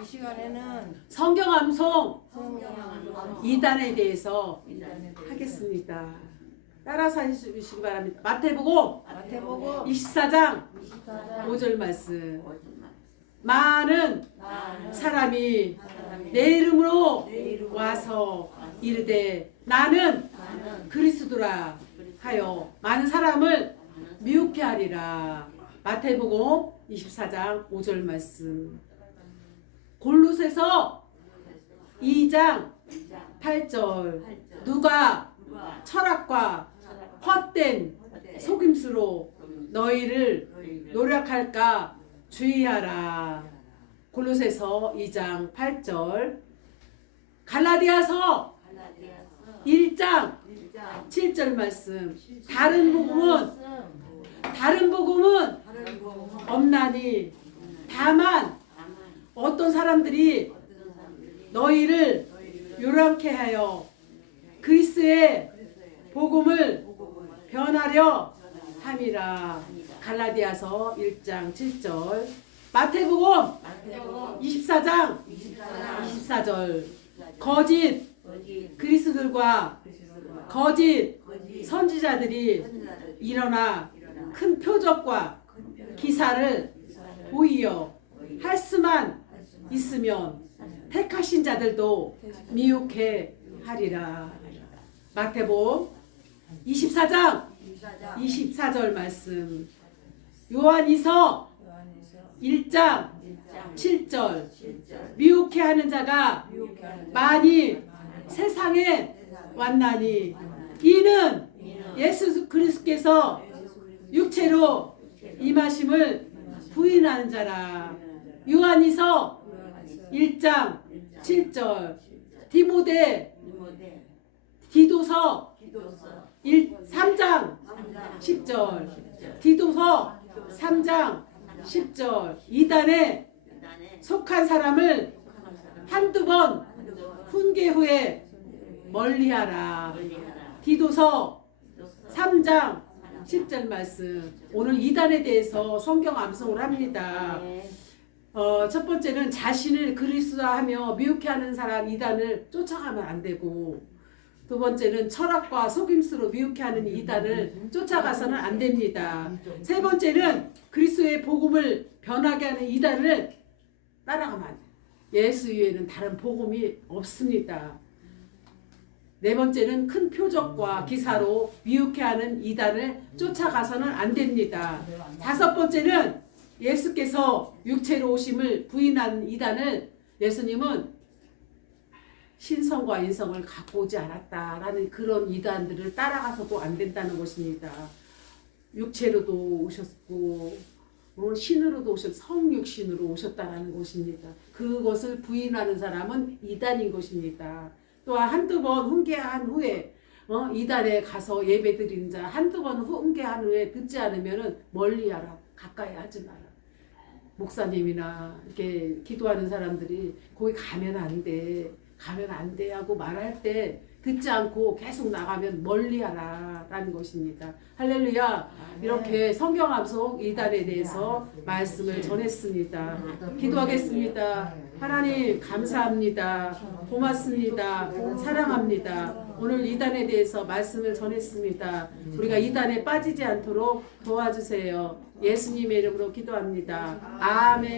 이 시간에는 성경 암송 성경 2단에 대해서 이단에 대해서 하겠습니다. 따라서 해주시기 바랍니다. 마태복음 마태복음 24장 24장 5절 말씀. 많은 사람이 내 이름으로 와서 이르되 나는 그리스도라 하여 많은 사람을 미혹해 하리라. 마태복음 24장 5절 말씀. 골로새서 2장 8절. 누가 철학과 헛된 속임수로 너희를 노력할까 주의하라. 골로새서 2장 8절. 갈라디아서 1장 7절 말씀. 다른 복음은 다른 복음은 없나니 다만 어떤 사람들이 너희를 요란케 하여 그리스의 복음을 변하려 함이라. 갈라디아서 1장 7절. 마태복음 24장 24절. 거짓 그리스들과 거짓 선지자들이 일어나 큰 표적과 기사를 보이어 할 수만 있으면 택하신 자들도 미혹해 하리라. 마태복음 24장. 24절 말씀. 요한이서 1장 7절. 미혹해 하는 자가 많이 세상에 왔나니 이는 예수 그리스도께서 육체로 임하심을 부인하는 자라. 요한이서 1장 7절. 디모데 디도서 1, 3장 10절. 디도서 3장. 10절. 이단에 속한 사람을 한두 번 훈계 후에 멀리하라. 디도서 3장 10절 말씀. 오늘 이단에 대해서 성경 암송을 합니다. 어, 첫 번째는 자신을 그리스도라 하며 미혹해 하는 사람 이단을 쫓아가면 안 되고 두 번째는 철학과 속임수로 미혹해 하는 이단을 쫓아가서는 안 됩니다. 세 번째는 그리스도의 복음을 변하게 하는 이단을 따라가면 안 돼요. 예수 위에는 다른 복음이 없습니다. 네 번째는 큰 표적과 기사로 미혹해 하는 이단을 쫓아가서는 안 됩니다. 다섯 번째는 예수께서 육체로 오심을 부인하는 이단을 예수님은 신성과 인성을 갖고 오지 않았다라는 그런 이단들을 따라가서도 안 된다는 것입니다. 육체로도 오셨고 어, 신으로도 오셨 성육신으로 오셨다라는 것입니다. 그것을 부인하는 사람은 이단인 것입니다. 또한 한두 번 훈계한 후에 어, 이단에 가서 예배드리는 자 한두 번 훈계한 후에 듣지 않으면은 멀리하라 가까이 하지 마라. 목사님이나 이렇게 기도하는 사람들이 거기 가면 안 돼. 가면 안 돼 하고 말할 때 듣지 않고 계속 나가면 멀리하라 라는 것입니다. 할렐루야. 이렇게 성경 암송 이단에 대해서 말씀을 전했습니다. 기도하겠습니다. 하나님 감사합니다. 고맙습니다. 사랑합니다. 오늘 이단에 대해서 말씀을 전했습니다. 우리가 이단에 빠지지 않도록 도와주세요. 예수님의 이름으로 기도합니다. 아멘.